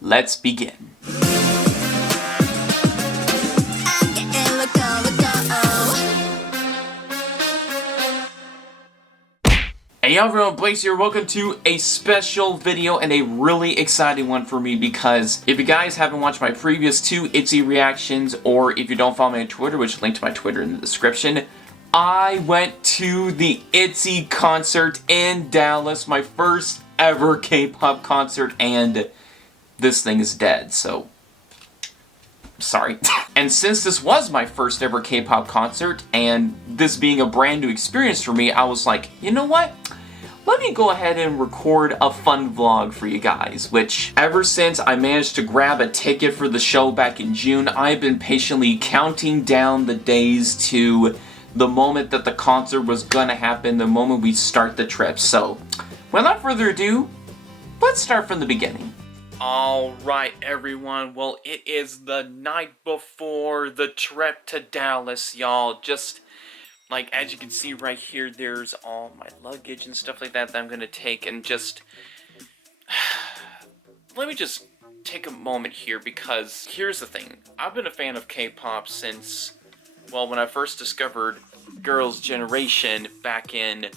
let's begin. Hey everyone, Blaze here. Welcome to a special video and a really exciting one for me because if you guys haven't watched my previous two ITZY reactions, or if you don't follow me on Twitter, which link to my Twitter in the description, I went to the ITZY concert in Dallas, my first ever K-pop concert, and this thing is dead, so sorry. And since this was my first ever K-pop concert, and this being a brand new experience for me, I was like, you know what? Let me go ahead and record a fun vlog for you guys, which ever since I managed to grab a ticket for the show back in June, I've been patiently counting down the days to the moment that the concert was gonna happen, the moment we start the trip. So, without further ado, let's start from the beginning. Alright everyone, well it is the night before the trip to Dallas, y'all. Just like, as you can see right here, there's all my luggage and stuff like that I'm gonna take, and just let me just take a moment here, because here's the thing. I've been a fan of K-pop since, well, when I first discovered Girls' Generation back in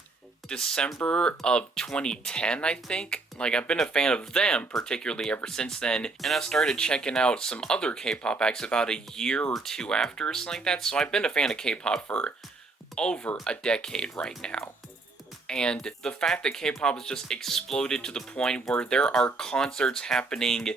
December of 2010, I think. Like, I've been a fan of them particularly ever since then, and I started checking out some other K-pop acts about a year or two after, or something like that. So I've been a fan of K-pop for over a decade right now. And the fact that K-pop has just exploded to the point where there are concerts happening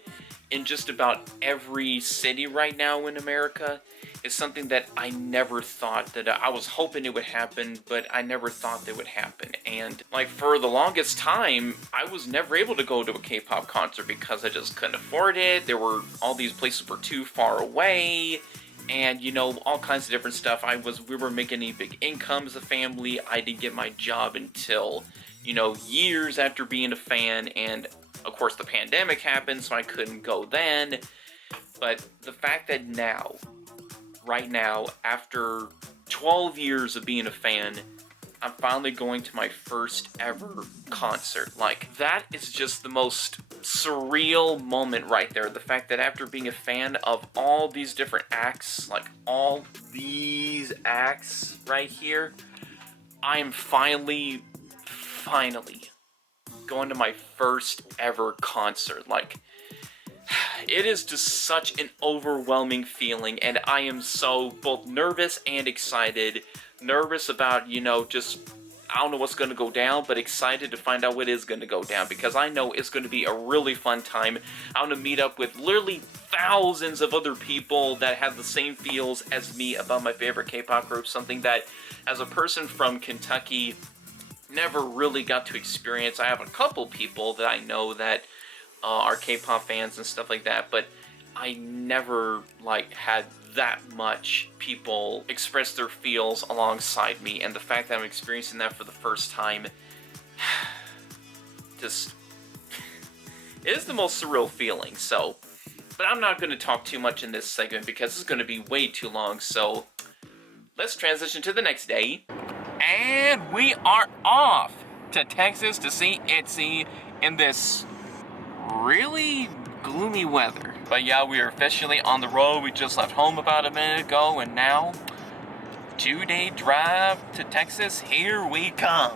in just about every city right now in America is something that I never thought that I was hoping it would happen, but I never thought that would happen. And like, for the longest time, I was never able to go to a K-pop concert because I just couldn't afford it. There were all these places were too far away, and you know, all kinds of different stuff. We were making a big income as a family. I didn't get my job until, you know, years after being a fan, and of course the pandemic happened, so I couldn't go then. But the fact that now, right now, after 12 years of being a fan, I'm finally going to my first ever concert. Like, that is just the most surreal moment right there. The fact that after being a fan of all these different acts, like all these acts right here, I am finally going to my first ever concert. Like, it is just such an overwhelming feeling, and I am so both nervous and excited. Nervous about, you know, just, I don't know what's going to go down, but excited to find out what is going to go down, because I know it's going to be a really fun time. I'm going to meet up with literally thousands of other people that have the same feels as me about my favorite K-pop group, something that, as a person from Kentucky, never really got to experience. I have a couple people that I know that are K-pop fans and stuff like that, but I never, like, had that much people express their feels alongside me, and the fact that I'm experiencing that for the first time, just, it is the most surreal feeling. So, but I'm not going to talk too much in this segment because it's going to be way too long, so let's transition to the next day. And we are off to Texas to see ITZY in this really gloomy weather. But yeah, we are officially on the road. We just left home about a minute ago, and now 2-day drive to Texas, here we come.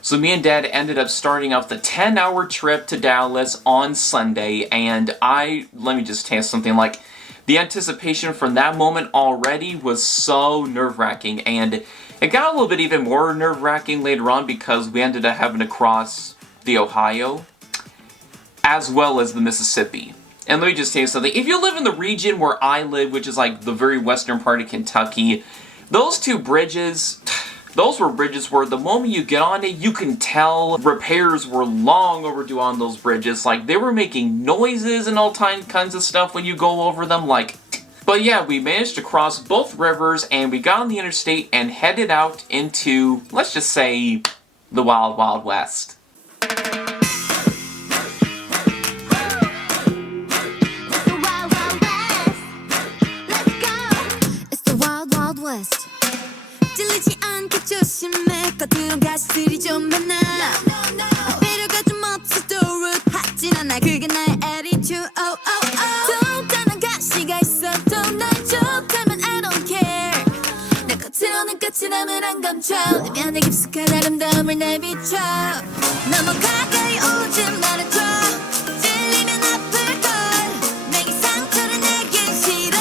So me and Dad ended up starting off the 10-hour trip to Dallas on Sunday, and let me just tell you something, like, the anticipation from that moment already was so nerve-wracking, and it got a little bit even more nerve-wracking later on because we ended up having to cross the Ohio as well as the Mississippi. And let me just tell you something, if you live in the region where I live, which is like the very western part of Kentucky, those two bridges, those were bridges where the moment you get on it, you can tell repairs were long overdue on those bridges. Like, they were making noises and all kinds of stuff when you go over them, like. But yeah, we managed to cross both rivers, and we got on the interstate and headed out into, let's just say, the Wild Wild West. 찔리지 않게 조심해 겉으론 가시들이 좀 많아 필요가 좀 없어 또 rude 하진 않아 그게 나의 attitude oh oh 미쳐 너무 가까이 오지 말아줘 찔리면 아플걸 내게 상처를 내긴 싫어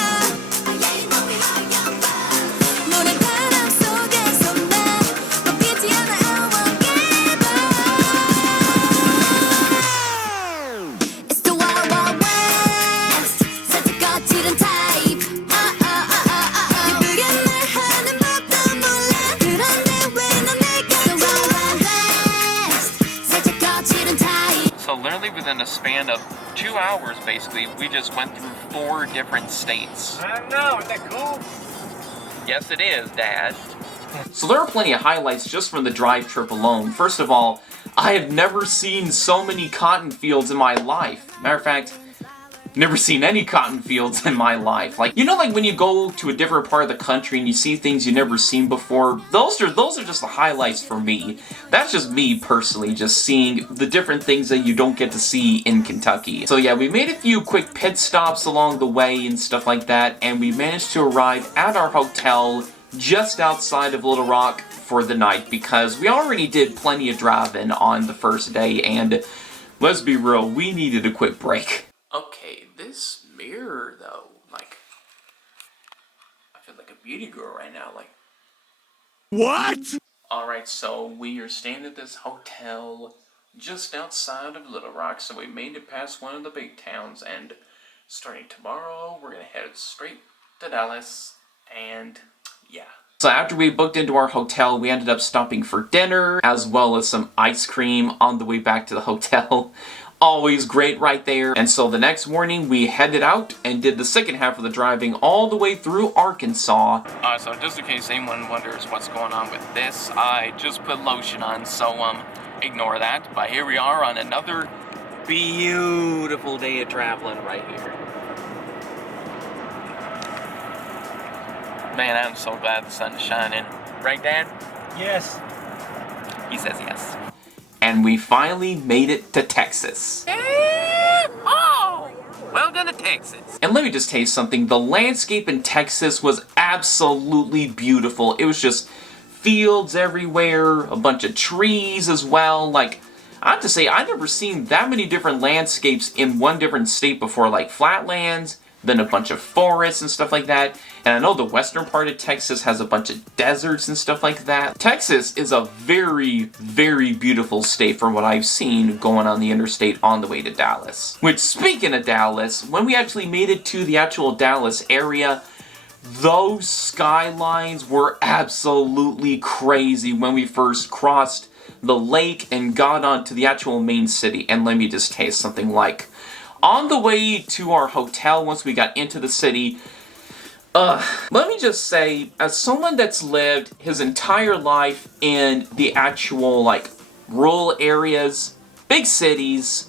노란 바람 속에서 나 꺾이지 않아 I won't give up It's the wild wild west 살짝 거칠은 타입 예쁘게 말하는 법도 몰라 그런데 왜 넌 내게 It's the wild wild west 살짝 거칠은 타입 So literally within a span of 2 hours, basically, we just went through 4 different states. I don't know, isn't that cool? Yes, it is, Dad. So there are plenty of highlights just from the drive trip alone. First of all, I have never seen so many cotton fields in my life. Matter of fact, never seen any cotton fields in my life. Like, you know, like when you go to a different part of the country and you see things you've never seen before, those are just the highlights for me. That's just me personally, just seeing the different things that you don't get to see in Kentucky. So yeah, we made a few quick pit stops along the way and stuff like that, and we managed to arrive at our hotel just outside of Little Rock for the night because we already did plenty of driving on the first day, and let's be real, we needed a quick break. Okay, this mirror though, like, I feel like a beauty girl right now, like. What? Alright, so we are staying at this hotel just outside of Little Rock, so we made it past one of the big towns, and starting tomorrow, we're gonna head straight to Dallas, and yeah. So after we booked into our hotel, we ended up stopping for dinner, as well as some ice cream on the way back to the hotel. Always great right there. And so the next morning, we headed out and did the second half of the driving all the way through Arkansas. So just in case anyone wonders what's going on with this, I just put lotion on, so ignore that. But here we are on another beautiful day of traveling right here. Man, I'm so glad the sun's shining. Right, Dad? Yes. He says yes. And we finally made it to Texas. Oh, welcome to Texas. And let me just tell you something, the landscape in Texas was absolutely beautiful. It was just fields everywhere, a bunch of trees as well. Like, I have to say, I've never seen that many different landscapes in one different state before, like flatlands, then a bunch of forests and stuff like that. And I know the western part of Texas has a bunch of deserts and stuff like that. Texas is a very, very beautiful state from what I've seen going on the interstate on the way to Dallas. Which, speaking of Dallas, when we actually made it to the actual Dallas area, those skylines were absolutely crazy when we first crossed the lake and got onto the actual main city. And let me just tell you something, like, on the way to our hotel, once we got into the city, let me just say, as someone that's lived his entire life in the actual, like, rural areas, big cities,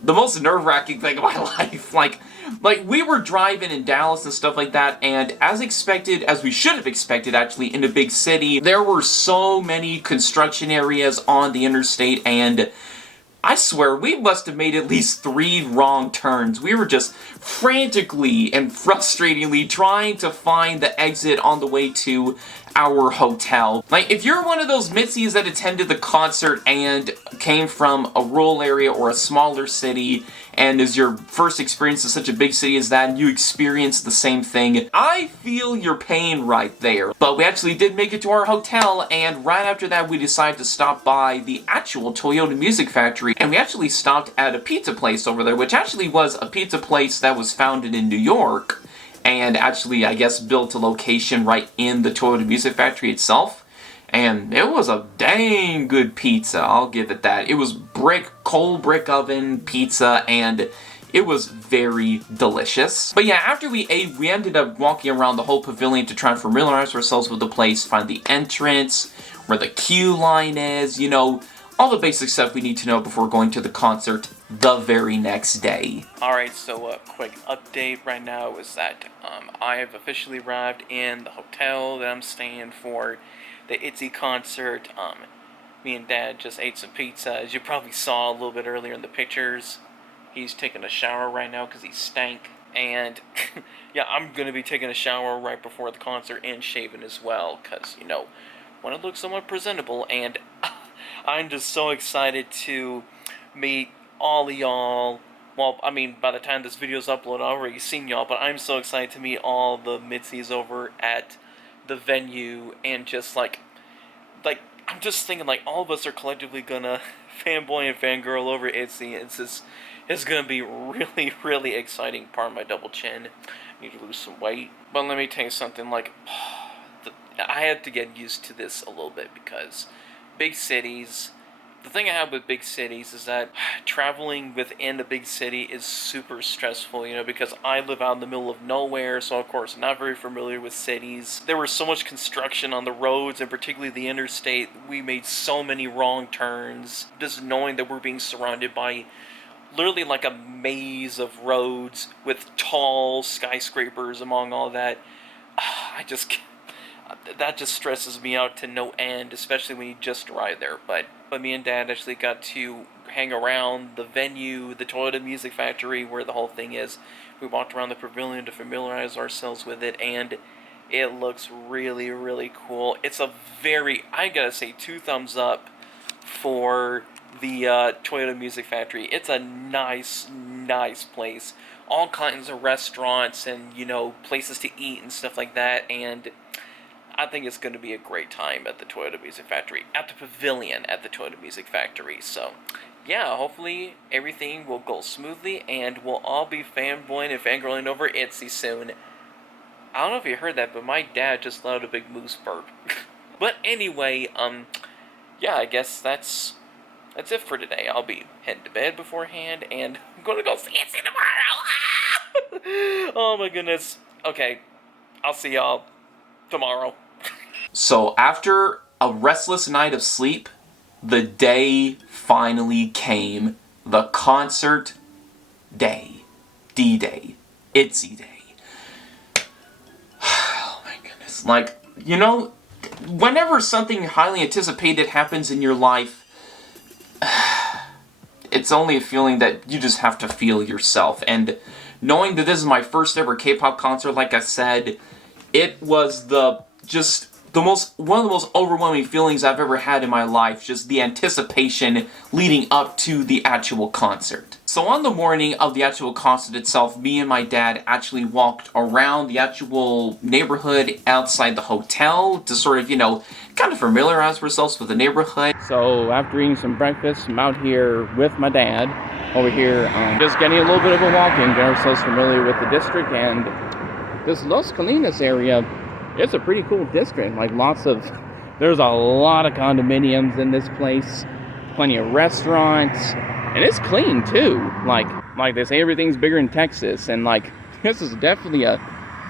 the most nerve-wracking thing of my life, like, we were driving in Dallas and stuff like that, and as expected, as we should have expected, actually, in a big city, there were so many construction areas on the interstate, and I swear, we must have made at least 3 wrong turns. We were just frantically and frustratingly trying to find the exit on the way to our hotel. Like, if you're one of those Mitzies that attended the concert and came from a rural area or a smaller city, and is your first experience in such a big city as that, and you experienced the same thing, I feel your pain right there. But we actually did make it to our hotel, and right after that we decided to stop by the actual Toyota Music Factory, and we actually stopped at a pizza place over there, which actually was a pizza place that was founded in New York, and actually, I guess, built a location right in the Toyota Music Factory itself. And it was a dang good pizza, I'll give it that. It was coal brick oven pizza, and it was very delicious. But yeah, after we ate, we ended up walking around the whole pavilion to try and familiarize ourselves with the place, find the entrance, where the queue line is, you know, all the basic stuff we need to know before going to the concert the very next day. Alright, so a quick update right now is that I have officially arrived in the hotel that I'm staying for the ITZY concert. Me and Dad just ate some pizza, as you probably saw a little bit earlier in the pictures. He's taking a shower right now because he stank, and yeah, I'm gonna be taking a shower right before the concert and shaving as well, because, you know, want to look somewhat presentable. And I'm just so excited to meet all of y'all. Well, I mean, by the time this video's uploaded, I've already seen y'all, but I'm so excited to meet all the Mitzies over at the venue, and just like, I'm just thinking, like, all of us are collectively gonna fanboy and fangirl over ITZY. It's gonna be really, really exciting. Part of my double chin. I need to lose some weight. But let me tell you something, like, I had to get used to this a little bit, because big cities, the thing I have with big cities is that traveling within a big city is super stressful, you know, because I live out in the middle of nowhere, so of course I'm not very familiar with cities. There was so much construction on the roads, and particularly the interstate. We made so many wrong turns, just knowing that we're being surrounded by literally like a maze of roads with tall skyscrapers among all that. That just stresses me out to no end, especially when you just arrive there. But me and Dad actually got to hang around the venue, the Toyota Music Factory, where the whole thing is. We walked around the pavilion to familiarize ourselves with it, and it looks really, really cool. It's a very, I gotta say, 2 thumbs up for the Toyota Music Factory. It's a nice, nice place. All kinds of restaurants and, you know, places to eat and stuff like that, and I think it's going to be a great time at the Toyota Music Factory, at the pavilion at the Toyota Music Factory. So, yeah, hopefully everything will go smoothly, and we'll all be fanboying and fangirling over ITZY soon. I don't know if you heard that, but my dad just let out a big moose burp. But anyway, yeah, I guess that's it for today. I'll be heading to bed beforehand, and I'm going to go see ITZY tomorrow. Oh my goodness. Okay, I'll see y'all tomorrow. So after a restless night of sleep, the day finally came. The concert day. D-Day. ITZY Day. Oh my goodness. Like, you know, whenever something highly anticipated happens in your life, it's only a feeling that you just have to feel yourself. And knowing that this is my first ever K-pop concert, like I said, it was one of the most overwhelming feelings I've ever had in my life, just the anticipation leading up to the actual concert. So on the morning of the actual concert itself, me and my dad actually walked around the actual neighborhood outside the hotel to sort of, you know, kind of familiarize ourselves with the neighborhood. So after eating some breakfast, I'm out here with my dad over here, just getting a little bit of a walk in, getting ourselves familiar with the district, and this Los Colinas area, it's a pretty cool district. Like, there's a lot of condominiums in this place, plenty of restaurants, and it's clean too. Like they say, everything's bigger in Texas, and like, this is definitely a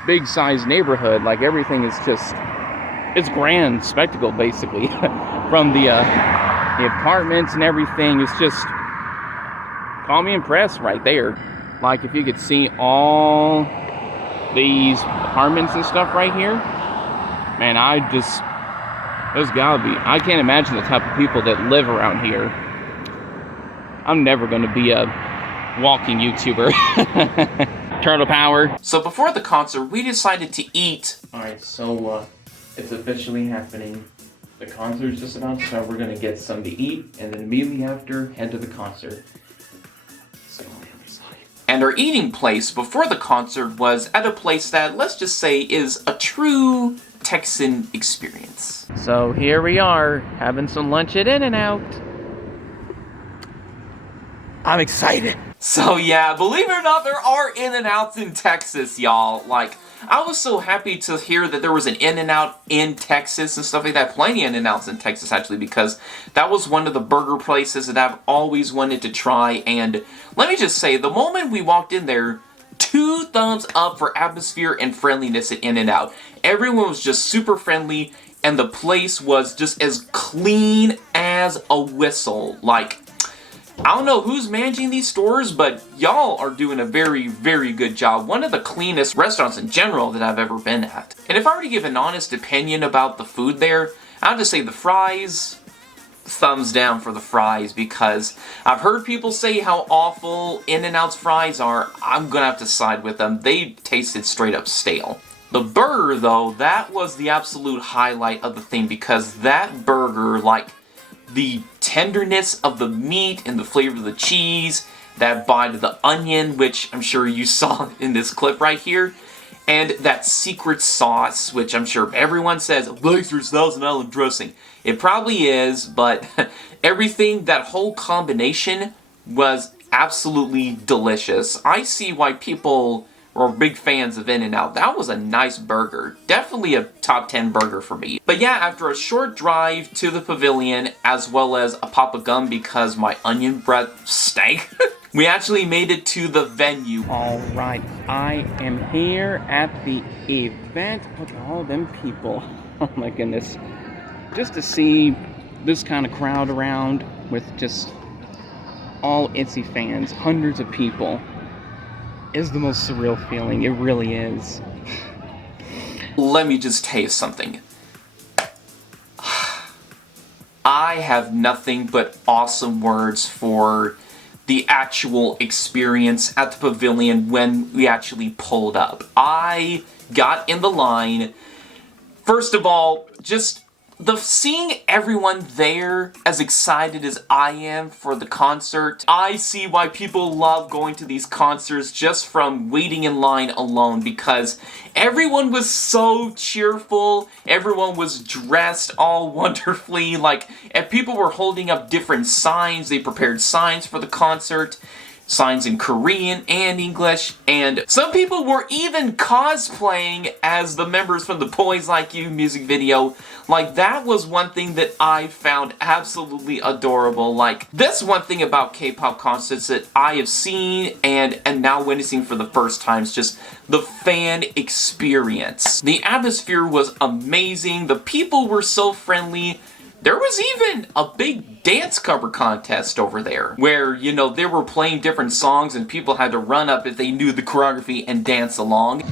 big sized neighborhood. Like, everything is just, it's grand spectacle basically. From the apartments and everything, it's just, call me impressed right there. Like, if you could see all these apartments and stuff right here, man, there's gotta be, I can't imagine the type of people that live around here. I'm never gonna be a walking YouTuber. Turtle power. So before the concert, we decided to eat. Alright, so it's officially happening. The concert's just about to start. We're gonna get something to eat, and then immediately after, head to the concert. And our eating place before the concert was at a place that, let's just say, is a true Texan experience. So here we are, having some lunch at In-N-Out. I'm excited. So yeah, believe it or not, there are In-N-Outs in Texas, y'all. Like, I was so happy to hear that there was an In-N-Out in Texas and stuff like that. Plenty of In-N-Outs in Texas, actually, because that was one of the burger places that I've always wanted to try. And let me just say, the moment we walked in there, 2 thumbs up for atmosphere and friendliness at In-N-Out. Everyone was just super friendly, and the place was just as clean as a whistle. Like, I don't know who's managing these stores, but y'all are doing a very, very good job. One of the cleanest restaurants in general that I've ever been at. And if I were to give an honest opinion about the food there, I would just say the fries, thumbs down for the fries, because I've heard people say how awful In-N-Out's fries are. I'm gonna have to side with them. They tasted straight up stale. The burger, though, that was the absolute highlight of the thing, because that burger, like, the tenderness of the meat and the flavor of the cheese, that bite of the onion, which I'm sure you saw in this clip right here, and that secret sauce, which I'm sure everyone says, Blaster's Thousand Island dressing. It probably is, but everything, that whole combination was absolutely delicious. I see why people are big fans of In-N-Out. That was a nice burger. Definitely a top 10 burger for me. But yeah, after a short drive to the pavilion, as well as a pop of gum because my onion breath stank, we actually made it to the venue. Alright, I am here at the event. Look at all them people. Oh my goodness. Just to see this kind of crowd around with just all ITZY fans, hundreds of people, is the most surreal feeling. It really is. Let me just tell you something. I have nothing but awesome words for the actual experience at the pavilion when we actually pulled up. I got in the line. First of all, just seeing everyone there as excited as I am for the concert. I see why people love going to these concerts just from waiting in line alone, because everyone was so cheerful, everyone was dressed all wonderfully, and people were holding up different signs. They prepared signs for the concert, signs in Korean and English, and some people were even cosplaying as the members from the Boys Like You music video. That was one thing that I found absolutely adorable. That's one thing about K-pop concerts that I have seen and now witnessing for the first time. It's just the fan experience. The atmosphere was amazing. The people were so friendly. There was even a big dance cover contest over there where, they were playing different songs and people had to run up if they knew the choreography and dance along.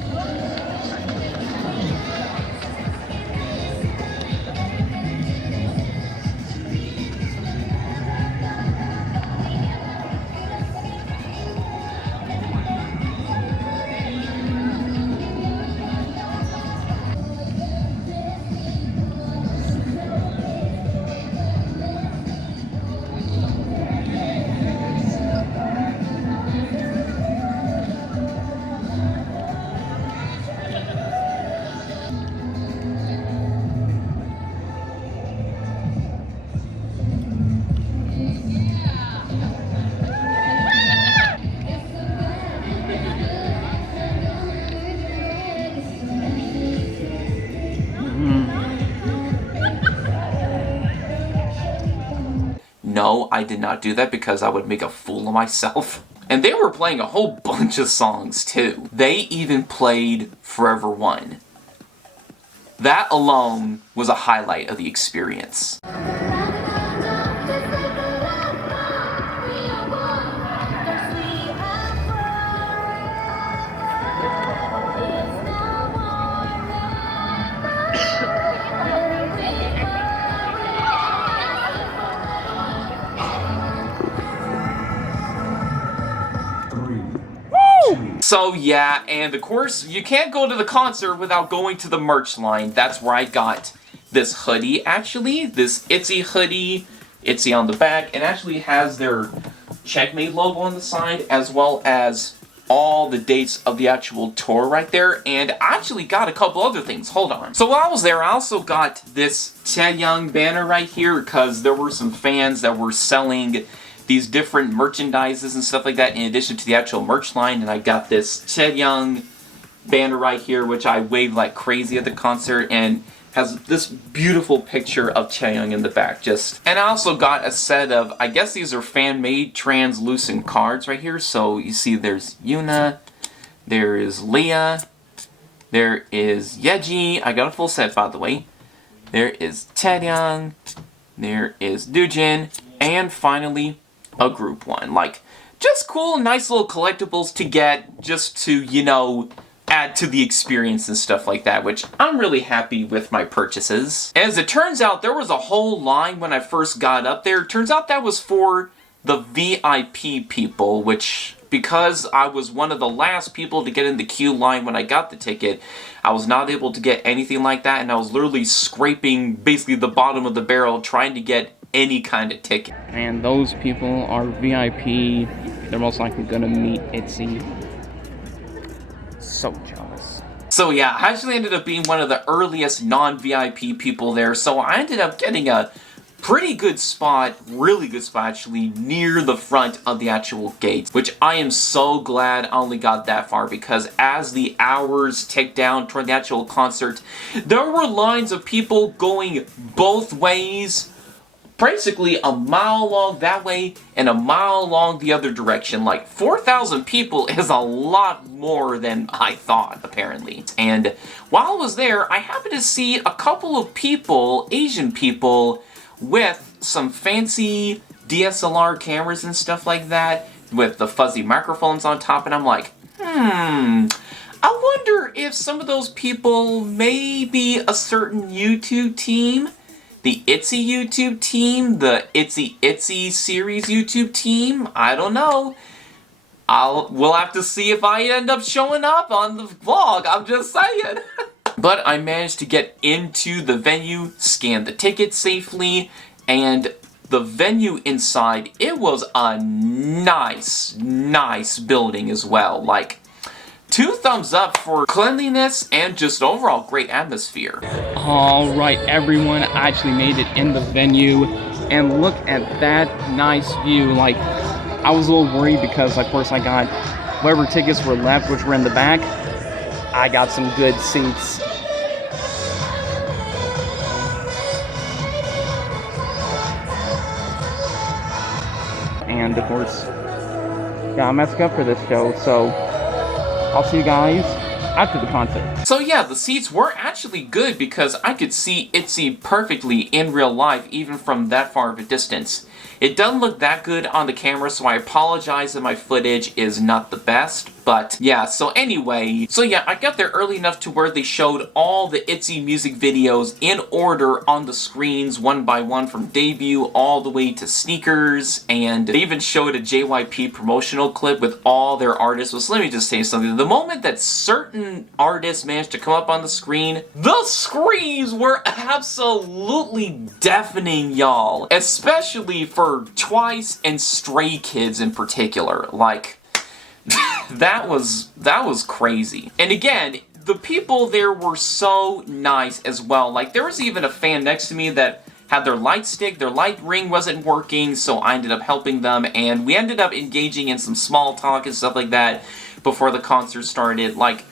No, I did not do that because I would make a fool of myself. And they were playing a whole bunch of songs too. They even played Forever One. That alone was a highlight of the experience. So yeah, and of course, you can't go to the concert without going to the merch line. That's where I got this hoodie, actually. This ITZY hoodie, ITZY on the back. It actually has their Checkmate logo on the side, as well as all the dates of the actual tour right there. And I actually got a couple other things. Hold on. So while I was there, I also got this Chaeyoung banner right here, because there were some fans that were selling these different merchandises and stuff like that in addition to the actual merch line, and I got this Chaeyoung banner right here, which I waved like crazy at the concert, and has this beautiful picture of Chaeyoung in the back. And I also got a set of, I guess these are fan-made translucent cards right here. So you see there's Yuna, there is Leah, there is Yeji, I got a full set by the way, there is Chaeyoung, there is Doojin, and finally a group one. Just cool, nice little collectibles to get just to, add to the experience and stuff like that, which I'm really happy with my purchases. As it turns out, there was a whole line when I first got up there. It turns out that was for the VIP people, which, because I was one of the last people to get in the queue line when I got the ticket, I was not able to get anything like that, and I was literally scraping basically the bottom of the barrel trying to get any kind of ticket. And those people are VIP. They're most likely gonna meet ITZY. So jealous. So yeah, I actually ended up being one of the earliest non-VIP people there, so I ended up getting a pretty good spot, really good spot actually, near the front of the actual gate, which I am so glad I only got that far, because as the hours ticked down toward the actual concert, there were lines of people going both ways, basically a mile long that way and a mile long the other direction. Like 4,000 people is a lot more than I thought, apparently. And while I was there, I happened to see a couple of people, Asian people, with some fancy DSLR cameras and stuff like that, with the fuzzy microphones on top, and I'm like, I wonder if some of those people may be a certain YouTube team. The ITZY YouTube team, the ITZY series YouTube team, I don't know. We'll have to see if I end up showing up on the vlog, I'm just saying. But I managed to get into the venue, scan the tickets safely, and the venue inside, it was a nice building as well. Like, 2 thumbs up for cleanliness and just overall great atmosphere. Alright everyone, I actually made it in the venue, and look at that nice view. Like, I was a little worried because of course I got whatever tickets were left, which were in the back. I got some good seats. And of course, yeah, I'm messing up for this show, so I'll see you guys after the concert. So yeah, the seats were actually good because I could see ITZY perfectly in real life, even from that far of a distance. It doesn't look that good on the camera, so I apologize that my footage is not the best. But yeah, so anyway, I got there early enough to where they showed all the ITZY music videos in order on the screens, one by one, from debut all the way to Sneakers, and they even showed a JYP promotional clip with all their artists. So let me just say something. The moment that certain artists managed to come up on the screen, the screams were absolutely deafening, y'all. Especially for Twice and Stray Kids in particular. Like, that was crazy. And again, the people there were so nice as well. Like, there was even a fan next to me that had their light stick, their light ring wasn't working, so I ended up helping them, and we ended up engaging in some small talk and stuff like that before the concert started. Like,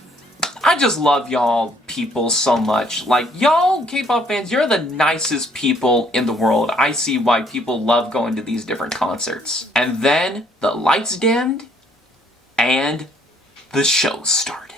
I just love y'all people so much. Like, y'all K-pop fans, you're the nicest people in the world. I see why people love going to these different concerts. And then the lights dimmed, and the show started.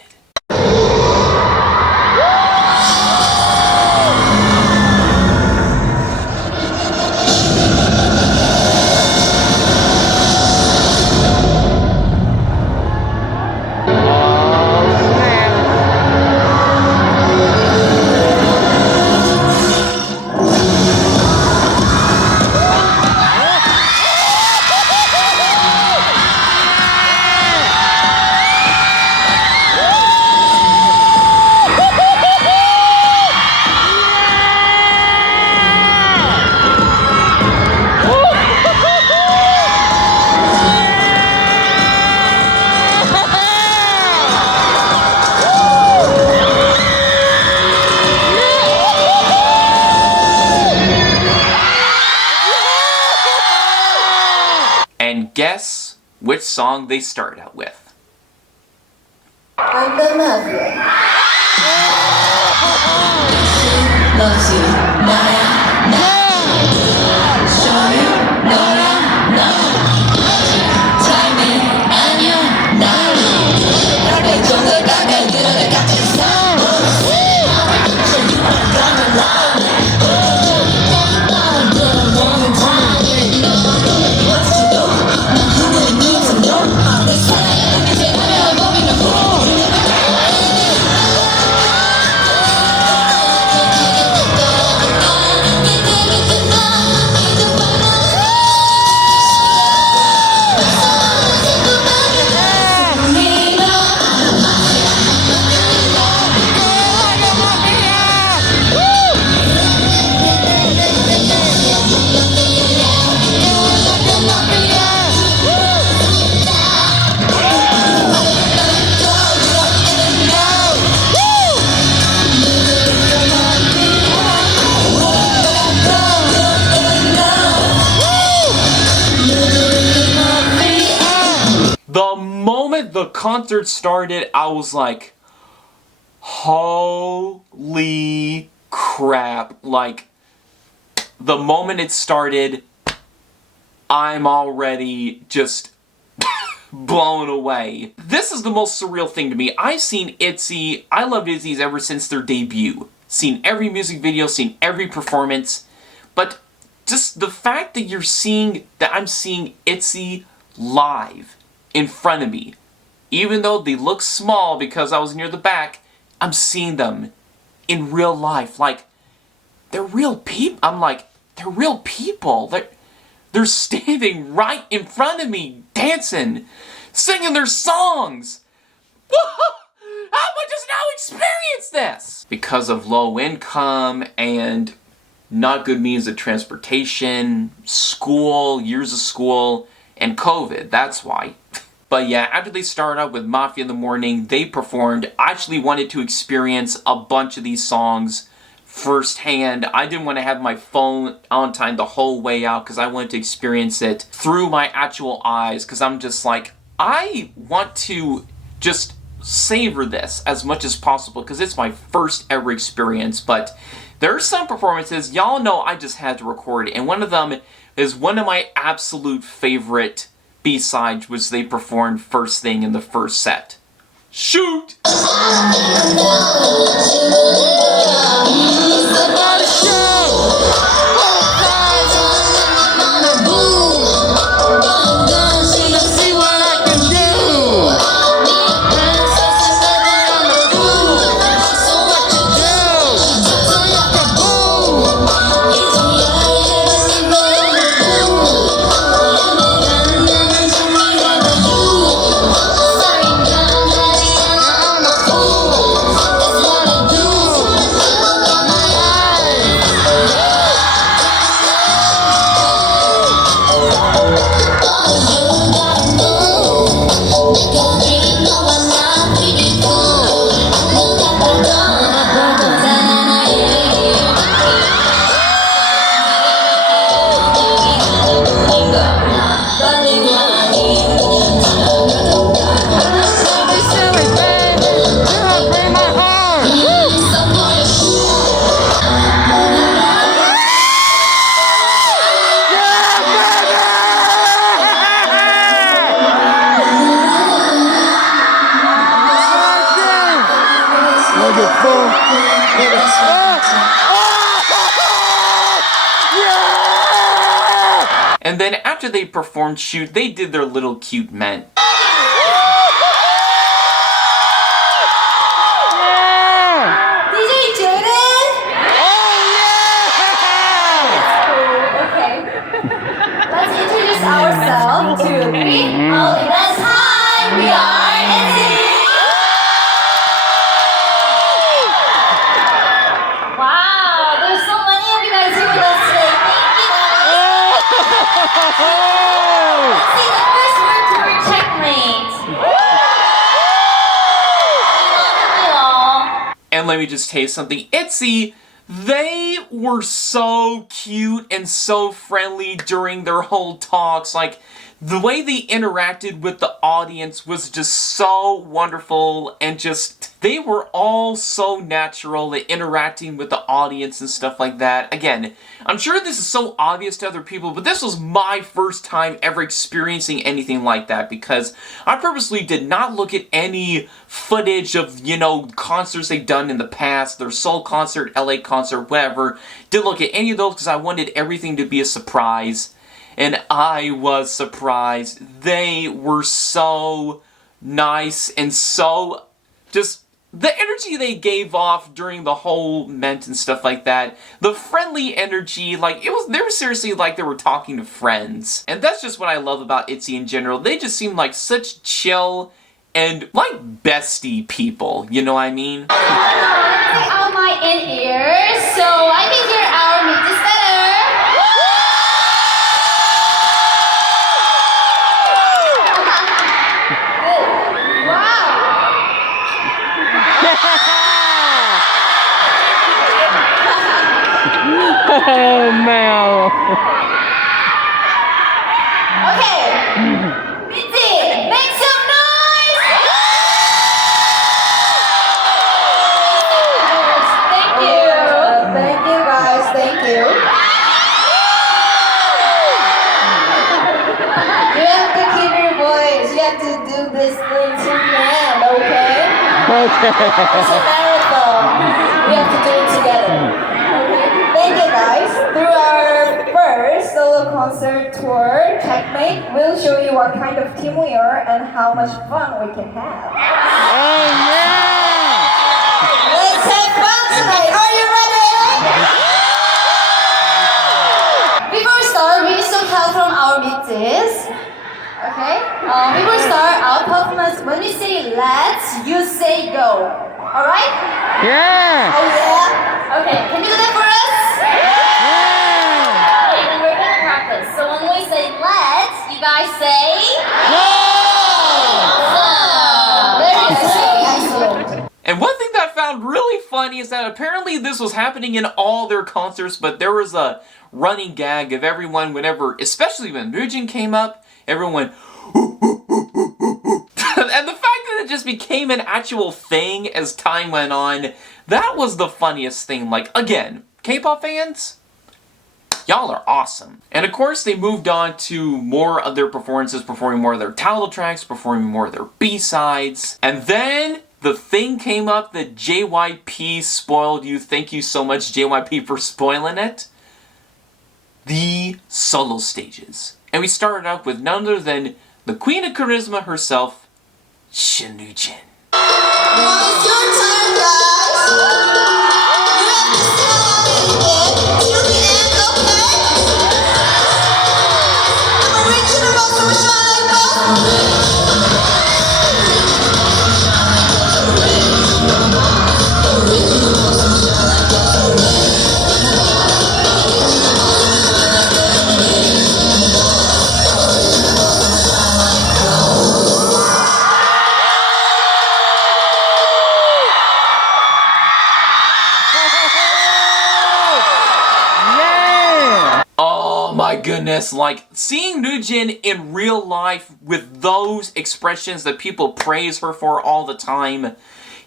And guess which song they start out with. moment the concert started, I was like, holy crap. Like, the moment it started, I'm already just blown away. This is the most surreal thing to me. I've seen ITZY, I loved ITZY's ever since their debut. Seen every music video, seen every performance, but just the fact that I'm seeing ITZY live in front of me, even though they look small because I was near the back, I'm seeing them in real life. Like, they're real people. I'm like, they're real people. They're standing right in front of me, dancing, singing their songs. How am I just now experience this? Because of low income and not good means of transportation, school, years of school, and COVID, that's why. But yeah, after they started out with Mafia in the Morning, they performed. I actually wanted to experience a bunch of these songs firsthand. I didn't want to have my phone on time the whole way out because I wanted to experience it through my actual eyes, because I'm just like, I want to just savor this as much as possible because it's my first ever experience. But there are some performances, y'all know I just had to record, and one of them is one of my absolute favorite B-sides, which they performed first thing in the first set. Shoot! And then after they performed Shoot, they did their little cute men. DJ Jordan? Okay. Let's introduce ourselves. 2, 3. Oh, that's hi. We are ITZY. Wow, there's so many of you guys here with us today. Thank you. Let's see the first word to our Checkmate. And let me just tell you something, ITZY, they were so cute and so friendly during their whole talks. Like, the way they interacted with the audience was just so wonderful, and just, they were all so natural at interacting with the audience and stuff like that. Again, I'm sure this is so obvious to other people, but this was my first time ever experiencing anything like that, because I purposely did not look at any footage of, you know, concerts they've done in the past, their Seoul concert, LA concert, whatever. Didn't look at any of those because I wanted everything to be a surprise. And I was surprised. They were so nice and so just the energy they gave off during the whole Ment and stuff like that. The friendly energy, like they were seriously like they were talking to friends. And that's just what I love about ITZY in general. They just seem like such chill and like bestie people, you know what I mean? Take out my in-ears so I can hear our mixes better. Oh, Mel. Okay. ITZY, make some noise! hand, okay? Okay. It's a marathon. We have to do it together. Okay? Thank you guys. Through our first solo concert tour, Checkmate, we'll show you what kind of team we are and how much fun we can have. Oh yeah! Let's have fun tonight. Are you ready? Before we start, we need some help from our middies. Okay? Before we start our performance, when we say let's, you say go. Alright? Yeah! Oh yeah? Okay, can you do that for us? Yeah! Okay, then we're gonna practice. So when we say let's, you guys say awesome. Very excellent. And one thing that I found really funny is that apparently this was happening in all their concerts, but there was a running gag of everyone whenever, especially when Mujin came up, everyone went, and the fact that it just became an actual thing as time went on, that was the funniest thing. Like, again, K-pop fans, y'all are awesome. And of course, they moved on to more of their performances, performing more of their title tracks, performing more of their B-sides. And then the thing came up that JYP spoiled you. Thank you so much, JYP, for spoiling it. The solo stages. And we started out with none other than the Queen of Charisma herself, Shin Jin. Now it's your turn, guys. You have to celebrate it till the end, okay? I'm original from Chicago. Yeah! Oh my goodness, like seeing Nujin in real life with those expressions that people praise her for all the time,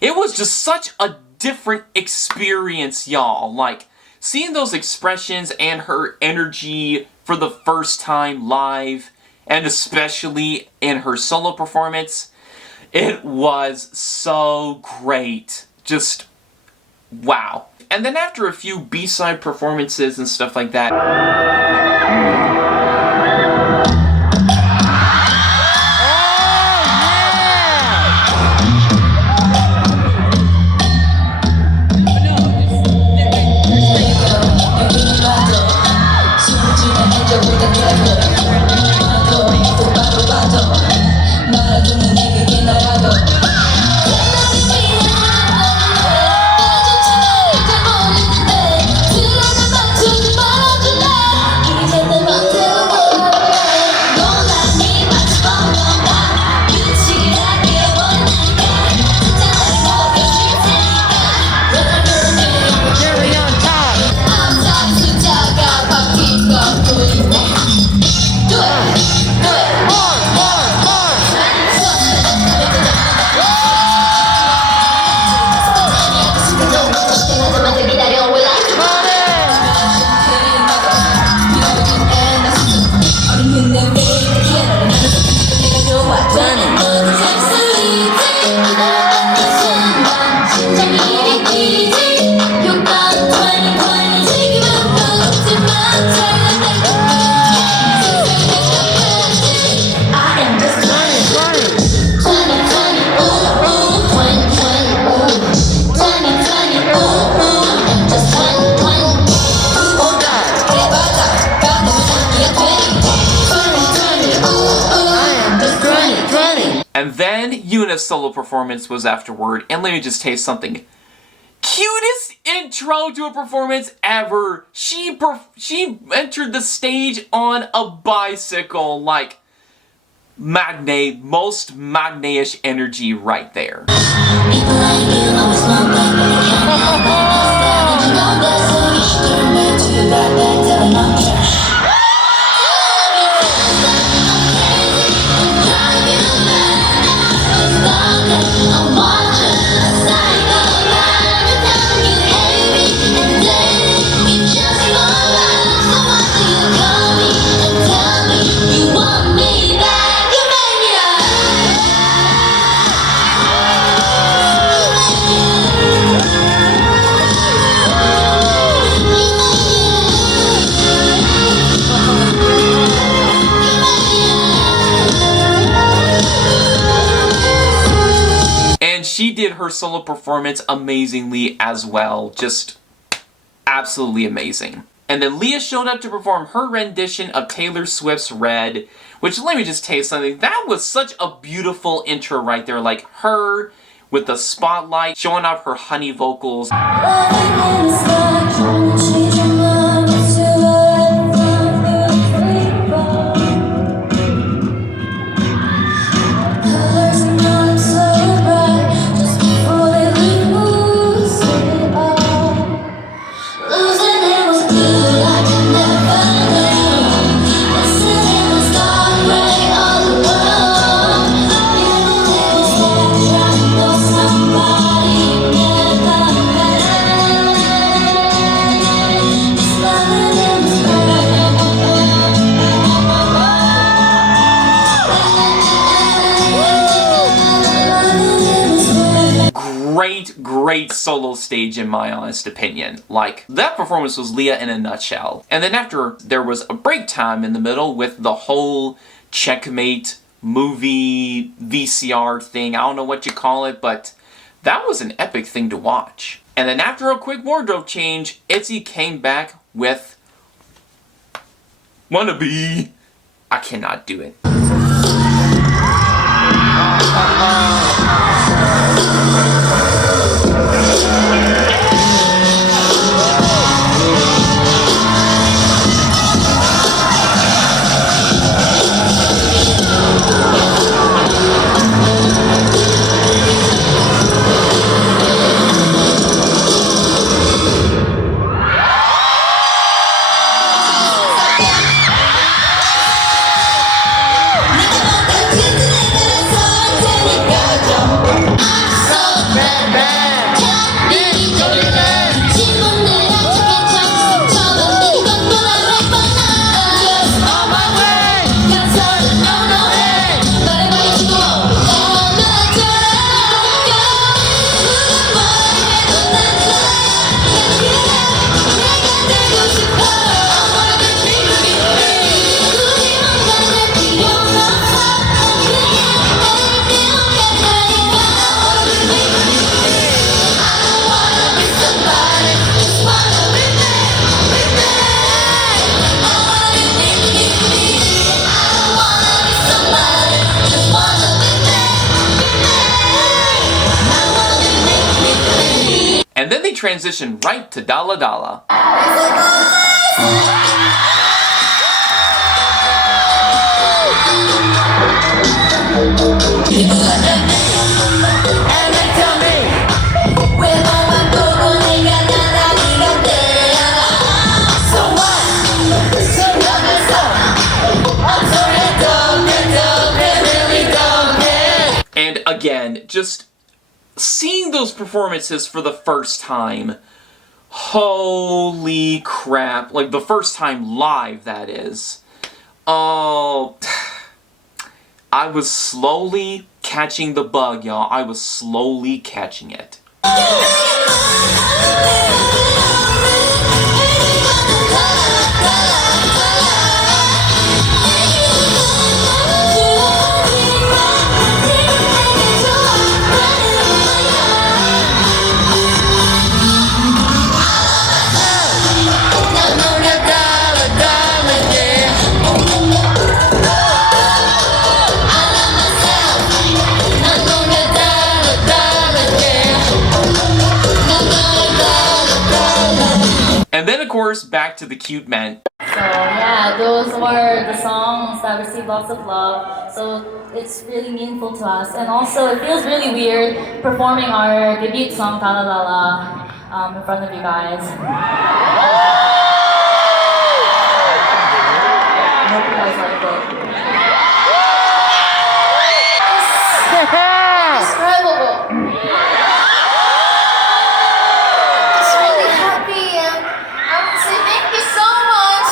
it was just such a different experience, y'all. Like, seeing those expressions and her energy for the first time live, and especially in her solo performance, it was so great. Just, wow. And then after a few B-side performances and stuff like that, Cherry on top! and then Yuna's solo performance was afterward, and let me just taste something. Cutest intro to a performance ever. She entered the stage on a bicycle, like magne, most magne-ish energy right there. she did her solo performance amazingly as well. Just absolutely amazing. And then Leah showed up to perform her rendition of Taylor Swift's Red, which, let me just tell you something, that was such a beautiful intro right there. Like her with the spotlight showing off her honey vocals. Great solo stage in my honest opinion. Like, that performance was Leah in a nutshell. And then after, there was a break time in the middle with the whole Checkmate movie VCR thing. I don't know what you call it, but that was an epic thing to watch. And then after a quick wardrobe change, ITZY came back with Wannabe. I cannot do it. And then they transitioned right to Dalla Dalla. And again, just seeing those performances for the first time, holy crap, like the first time live, that is. Oh, I was slowly catching the bug, y'all. I was slowly catching it. And then, of course, back to the cute men. So yeah, those were the songs that received lots of love. So it's really meaningful to us. And also, it feels really weird performing our debut song, Dalla Dalla, in front of you guys. I hope you guys like it. Indescribable. Just really happy, and I would say thank you so much.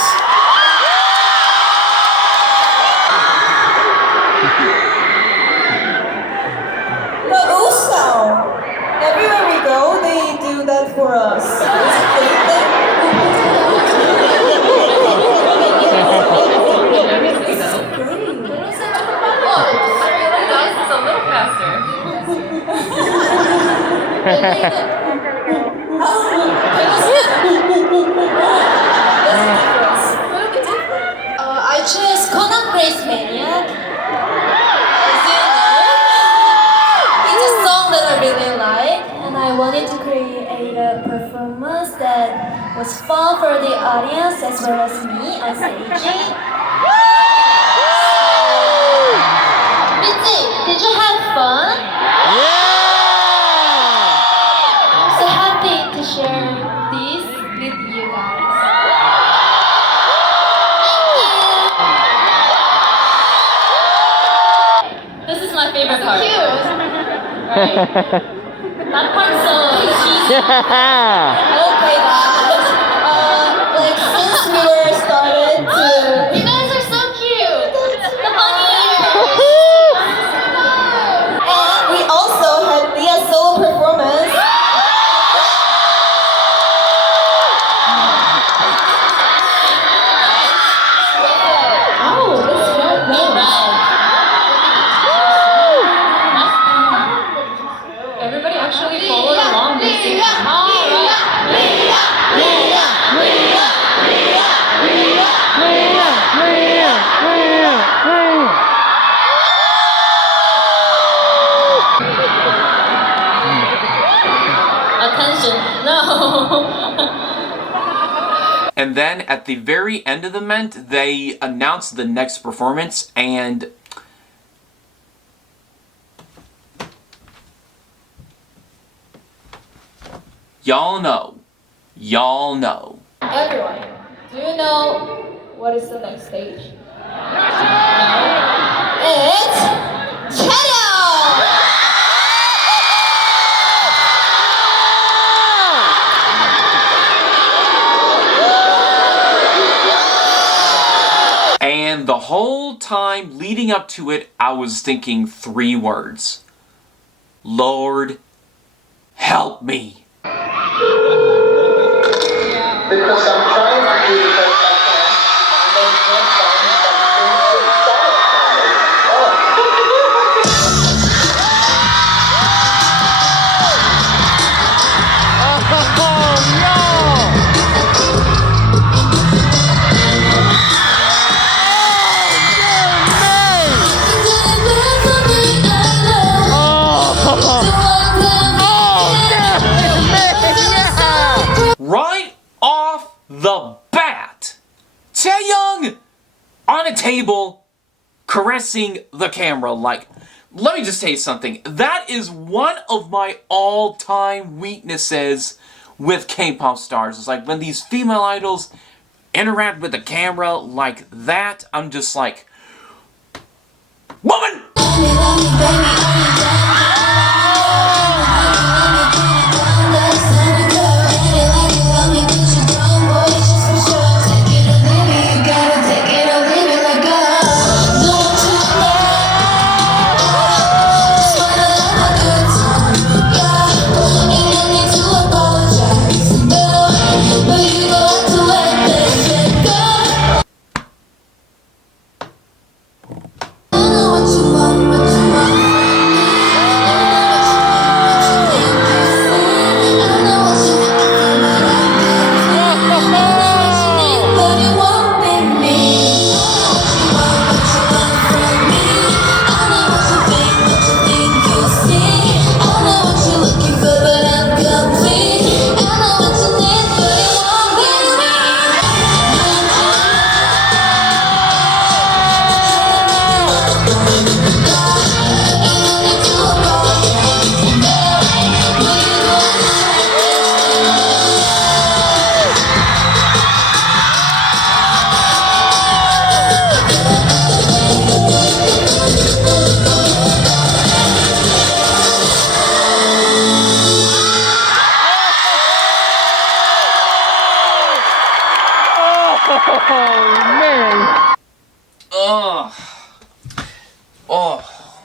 But also, everywhere we go, they do that for us. It's a great thing. Look, I realized it's a little faster. I chose Conan Grace Maniac. As you know, it's a song that I really like, and I wanted to create a performance that was fun for the audience as well as me on stage. ITZY, did you have fun? I'm so happy to share this with you guys. This is my favorite part. Cute. Right. That part's so cheesy. Okay, guys. Like since we were started to. You guys are so cute. The bunny ears. And we also had Leah's solo performance. Oh, it's well done. Everybody actually followed along this thing. Attention, no. And then at the very end of the event, they announced the next performance, and y'all know. Everyone, do you know what is the next stage? It's Checkmate! And the whole time leading up to it, I was thinking 3 words. Lord, help me. Because I'm trying to do the best I can, and they can't find something Right off the bat, Taeyoung on a table caressing the camera. Like, let me just tell you something. That is one of my all-time weaknesses with K-pop stars. It's like when these female idols interact with the camera like that, I'm just like, woman!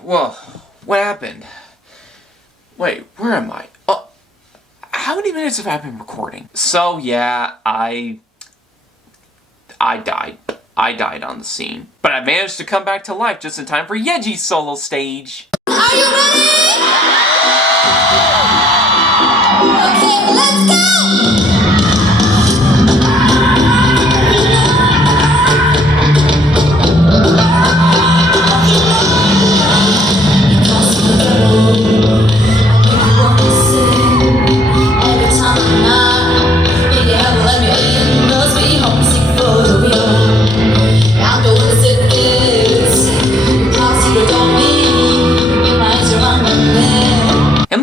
Whoa, what happened? Wait, where am I? Oh, how many minutes have I been recording? So yeah, I died. I died on the scene. But I managed to come back to life just in time for Yeji's solo stage. Are you ready?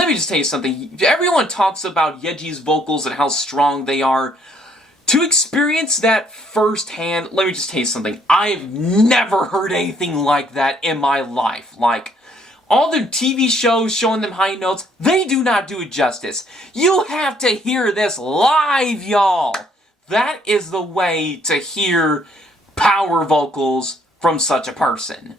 let me just tell you something. Everyone talks about Yeji's vocals and how strong they are. To experience that firsthand, let me just tell you something. I've never heard anything like that in my life. Like, all the TV shows showing them high notes, they do not do it justice. You have to hear this live, y'all. That is the way to hear power vocals from such a person.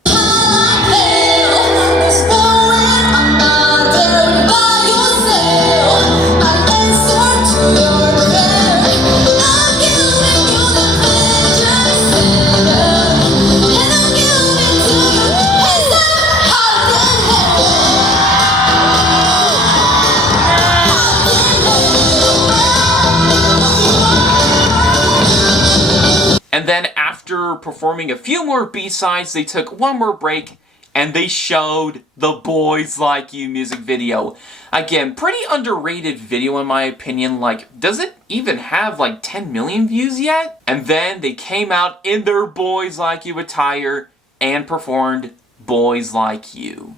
And then after performing a few more B-sides, they took one more break and they showed the Boys Like You music video. Again, pretty underrated video in my opinion. Like, does it even have like 10 million views yet? And then they came out in their Boys Like You attire and performed Boys Like You.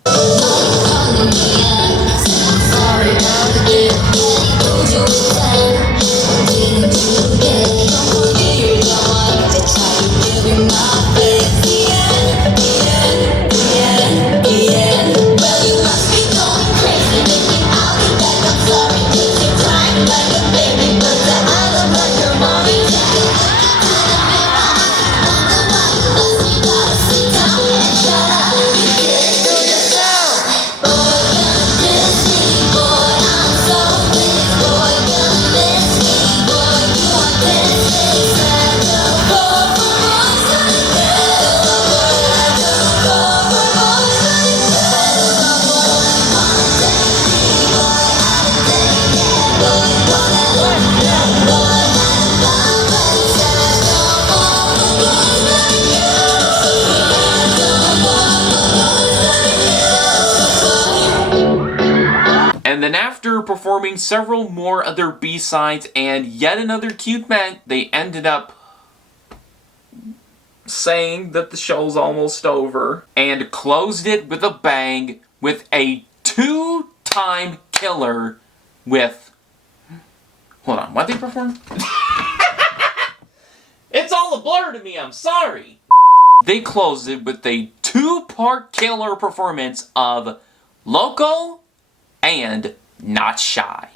And then after performing several more other B-sides and yet another cute man, they ended up saying that the show's almost over and closed it with a bang with a 2-time killer with... Hold on, what they performed? It's all a blur to me, I'm sorry! They closed it with a 2-part killer performance of Loco and Not Shy.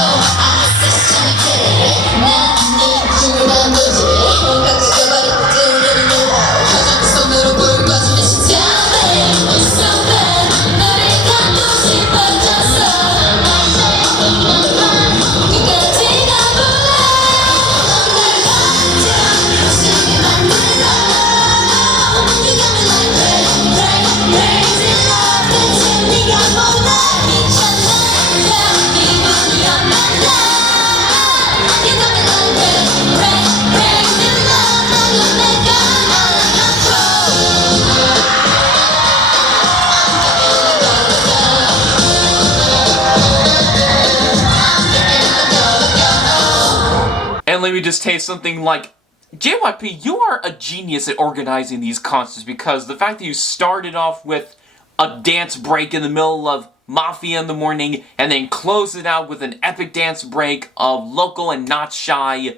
And let me just tell you something, like, JYP, you are a genius at organizing these concerts, because the fact that you started off with a dance break in the middle of Mafia in the morning, and then closed it out with an epic dance break of Loco and Not Shy.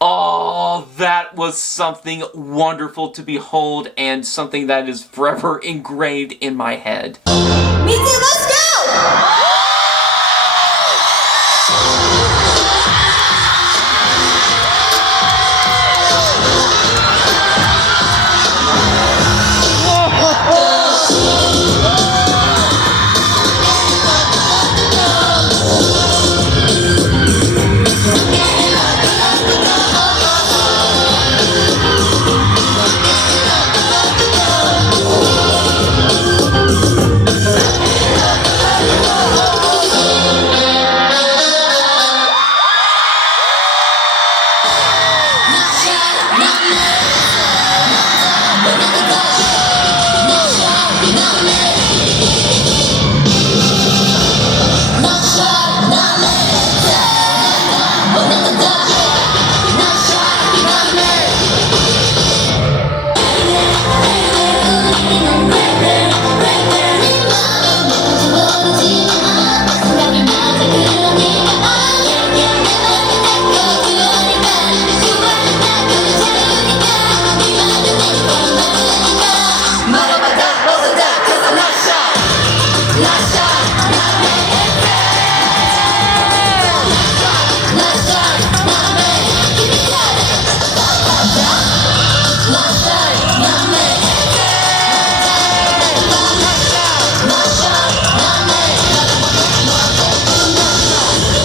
Oh, that was something wonderful to behold, and something that is forever engraved in my head. Me too, let's go! Oh,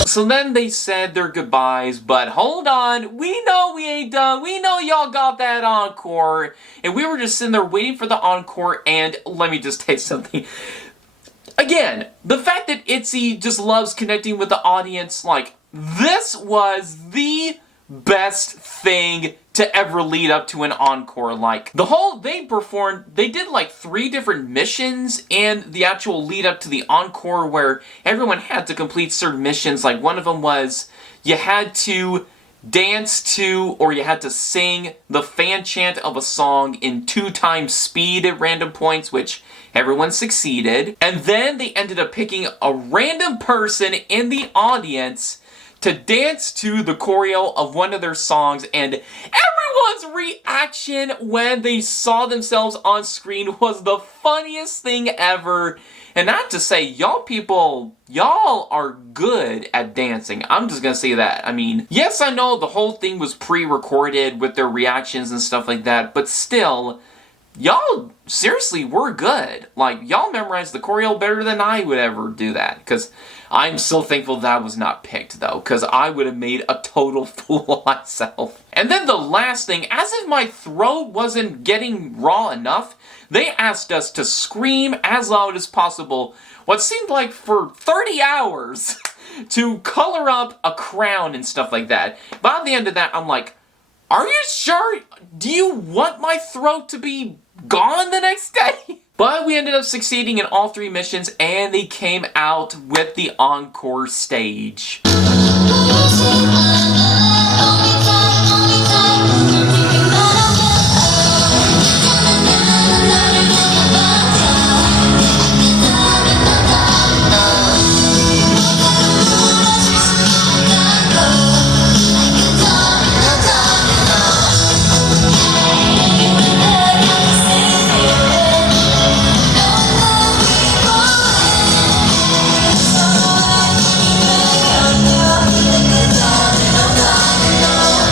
So then they said their goodbyes, but hold on, we know we ain't done. We know y'all got that encore. And we were just sitting there waiting for the encore, and let me just tell you something. Again, the fact that ITZY just loves connecting with the audience, like, this was the best thing to ever lead up to an encore. Like, they did like 3 different missions in the actual lead up to the encore where everyone had to complete certain missions. Like, one of them was you had to dance to or you had to sing the fan chant of a song in 2 times speed at random points, which everyone succeeded. And then they ended up picking a random person in the audience to dance to the choreo of one of their songs, and everyone's reaction when they saw themselves on screen was the funniest thing ever. And not to say, y'all are good at dancing. I'm just gonna say that. I mean, yes, I know the whole thing was pre-recorded with their reactions and stuff like that, but still, y'all seriously were good. Like, y'all memorized the choreo better than I would ever do that, because I'm so thankful that was not picked, though, because I would have made a total fool of myself. And then the last thing, as if my throat wasn't getting raw enough, they asked us to scream as loud as possible, what seemed like for 30 hours, to color up a crown and stuff like that. By the end of that, I'm like, are you sure? Do you want my throat to be gone the next day? But we ended up succeeding in all 3 missions, and they came out with the encore stage.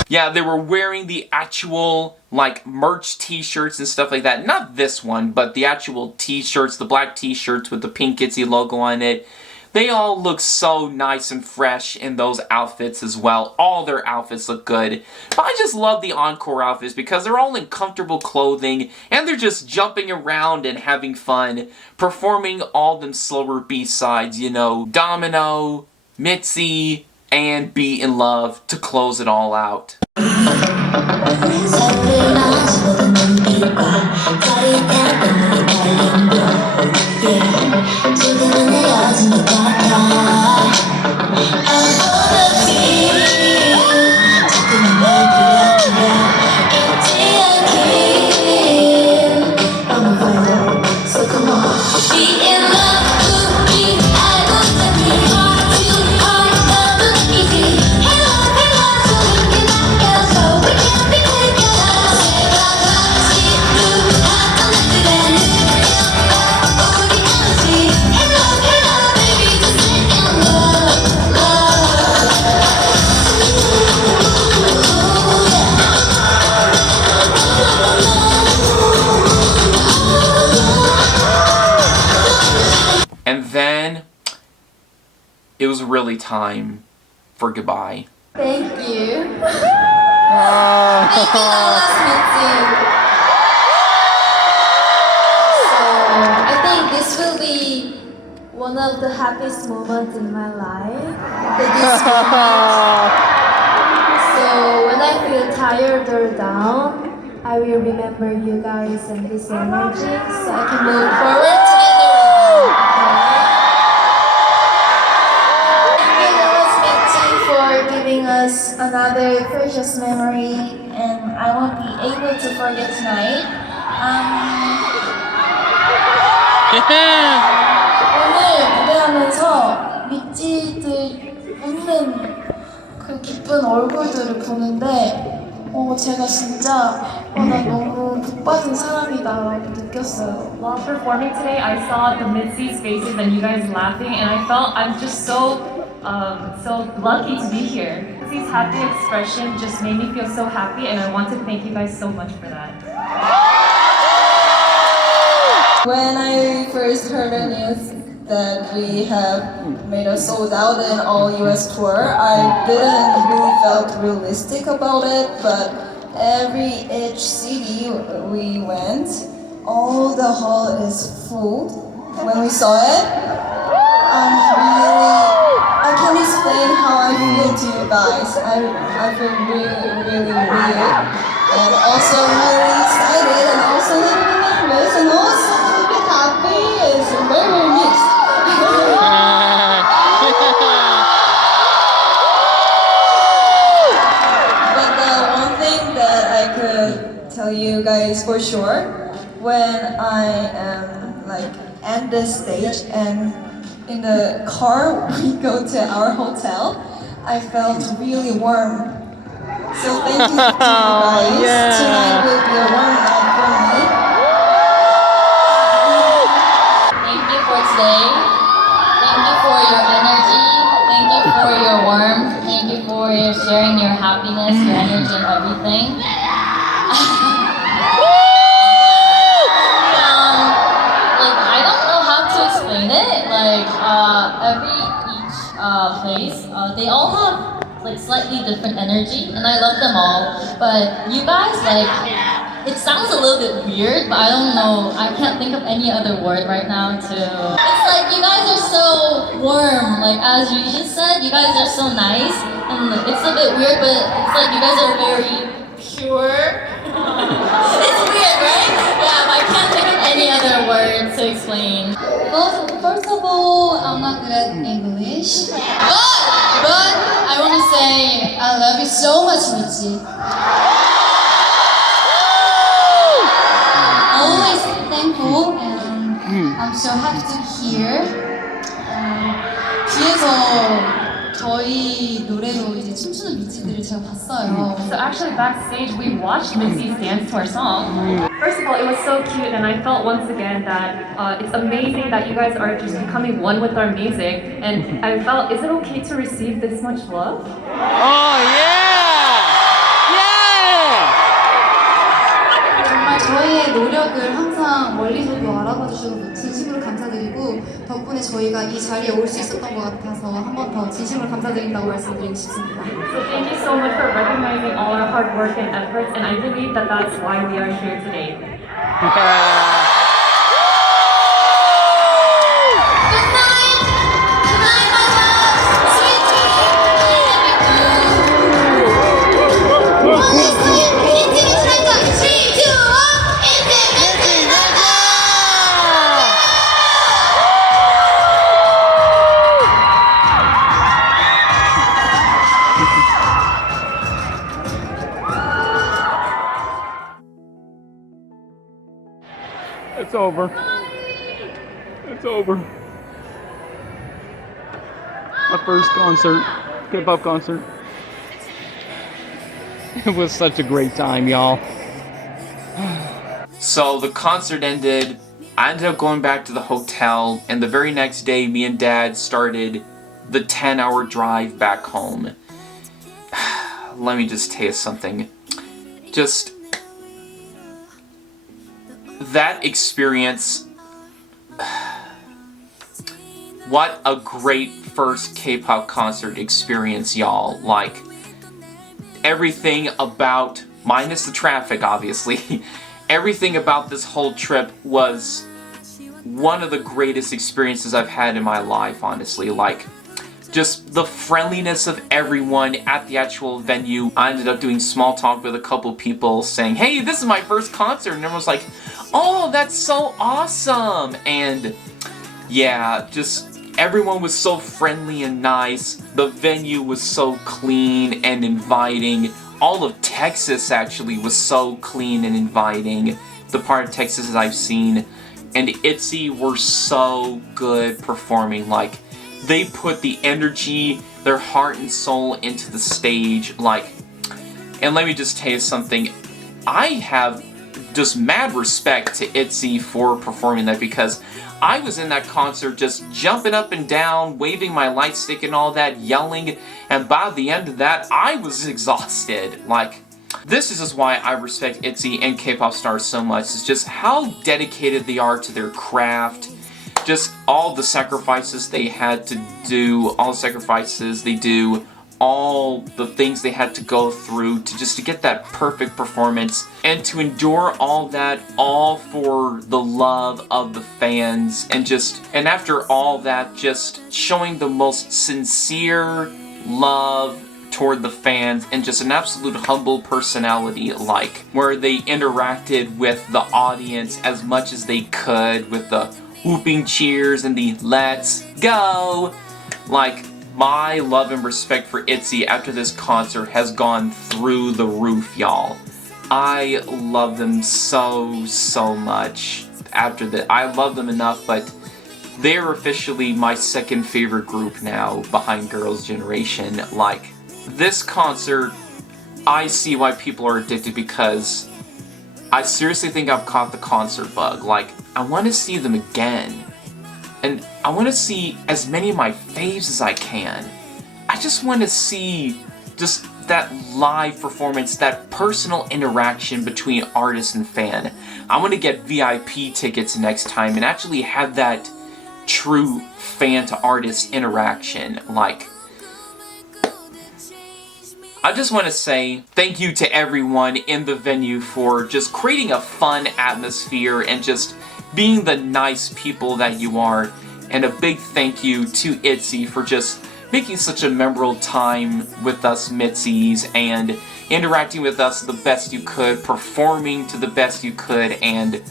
Yeah, they were wearing the actual, like, merch t-shirts and stuff like that. Not this one, but the actual t-shirts, the black t-shirts with the pink ITZY logo on it. They all look so nice and fresh in those outfits as well. All their outfits look good. But I just love the encore outfits because they're all in comfortable clothing and they're just jumping around and having fun, performing all them slower B-sides, you know, Domino, Mitzi, and Be in Love to close it all out. And then it was really time for goodbye. Thank you. Thank you, Dallas Mitzi. So I think this will be one of the happiest moments in my life. This moment. So when I feel tired or down, I will remember you guys and this energy, so I can move forward together. Thank you, Dallas Mitzi, for giving us another precious memory, and I won't be able to forget tonight. 오늘 무대하면서 미찌들 웃는 그 기쁜 얼굴들을 보는데 제가 진짜 나 너무 복 받은 사람이다라고 느꼈어요. While performing today, I saw the Mitzi's faces and you guys laughing, and I felt I'm just so lucky to be here. Mitzi's happy expression just made me feel so happy, and I want to thank you guys so much for that. When I first heard the news that we have made a sold out in all US tour. I didn't really felt realistic about it, but each city we went, all the hall is full. When we saw it, I can't explain how I feel to you guys. I feel really weird, and also really excited, and also a little bit nervous, and also a little bit happy. It's very mixed. But the one thing that I could tell you guys for sure, when I am like at this stage and in the car we go to our hotel, I felt really warm. So thank you to you guys. Yeah. Tonight will be a warm night for me. Thank you for today. Thank you for your energy. Thank you for your warmth. Thank you for your sharing your happiness, your energy, and everything. Like I don't know how to explain it. Like each place, they all have like slightly different energy, and I love them all. But you guys, like, it sounds a little bit weird, but I don't know. I can't think of any other word right now to. It's like you guys are so warm. Like as you just said, you guys are so nice, and it's a bit weird, but it's like you guys are very pure. It's weird, right? Yeah, but I can't think of any other word to explain. First of all, I'm not good at English. But I want to say I love you so much, Michi. Always thankful, and I'm so happy to hear. 뒤에서 저희 노래로 이제 춤추는 미치들을 제가 봤어요. So actually backstage we watched Mitzi's dance to our song. First of all, it was so cute, and I felt once again that it's amazing that you guys are just becoming one with our music. And I felt, is it okay to receive this much love? Oh yeah! Yeah! 정말 저희의 노력을 항상 멀리서도 알아봐 주셔서 진심으로 감사드리고 덕분에 저희가 이 자리에 올 수 있었던 것 같아서 한 번 더 진심으로 감사드린다고 말씀드리고 싶습니다. So thank you so much for recognizing all our hard work and efforts, and I believe that that's why we are here today. Good night! Good night, my love! Sweet dreams! 원했어요! 인timate 살짝! 3, 2, 1! Intimate 살짝! It's over. It's over. My first concert, K-pop concert. It was such a great time, y'all. So the concert ended. I ended up going back to the hotel, and the very next day, me and Dad started the 10-hour drive back home. Let me just tell you something. Just that experience. What a great first K-pop concert experience, y'all. Like, everything about, minus the traffic, obviously, everything about this whole trip was one of the greatest experiences I've had in my life, honestly. Like, just the friendliness of everyone at the actual venue. I ended up doing small talk with a couple people saying, hey, this is my first concert, and everyone was like, oh, that's so awesome. And yeah, just everyone was so friendly and nice. The venue was so clean and inviting. All of Texas actually was so clean and inviting. The part of Texas that I've seen. And ITZY were so good performing. Like, they put the energy, their heart and soul into the stage. Like, and let me just tell you something. I have just mad respect to ITZY for performing that, because I was in that concert just jumping up and down, waving my light stick and all that, yelling, and by the end of that, I was exhausted. Like, this is just why I respect ITZY and K-pop stars so much. It's just how dedicated they are to their craft, just all the sacrifices they had to do, all the sacrifices they do, all the things they had to go through to get that perfect performance, and to endure all that, all for the love of the fans, and after all that, just showing the most sincere love toward the fans, and just an absolute humble personality, like where they interacted with the audience as much as they could with the whooping cheers and the let's go. Like, my love and respect for ITZY after this concert has gone through the roof, y'all. I love them so much after that. I love them enough, but they're officially my second favorite group now, behind Girls' Generation. Like, this concert, I see why people are addicted, because I seriously think I've caught the concert bug. Like, I want to see them again. And I want to see as many of my faves as I can. I just want to see just that live performance, that personal interaction between artist and fan. I want to get VIP tickets next time and actually have that true fan to artist interaction. Like, I just want to say thank you to everyone in the venue for just creating a fun atmosphere and just being the nice people that you are, and a big thank you to ITZY for just making such a memorable time with us Mitzies and interacting with us the best you could, performing to the best you could, and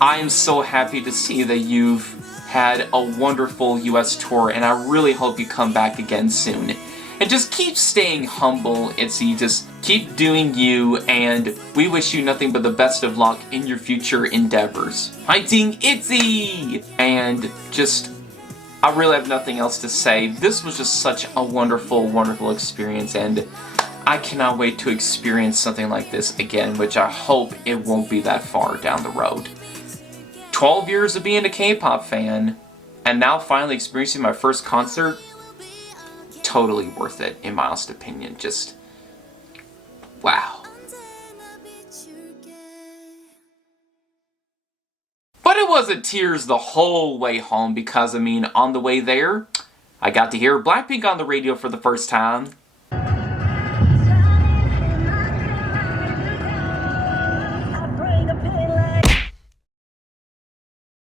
I am so happy to see that you've had a wonderful US tour, and I really hope you come back again soon. And just keep staying humble, ITZY. Just keep doing you, and we wish you nothing but the best of luck in your future endeavors. Hwaiting, ITZY! And just, I really have nothing else to say. This was just such a wonderful experience, and I cannot wait to experience something like this again, which I hope it won't be that far down the road. 12 years of being a K-pop fan, and now finally experiencing my first concert. Totally worth it, in my honest opinion. Just, wow. But it wasn't tears the whole way home, because, I mean, on the way there, I got to hear Blackpink on the radio for the first time.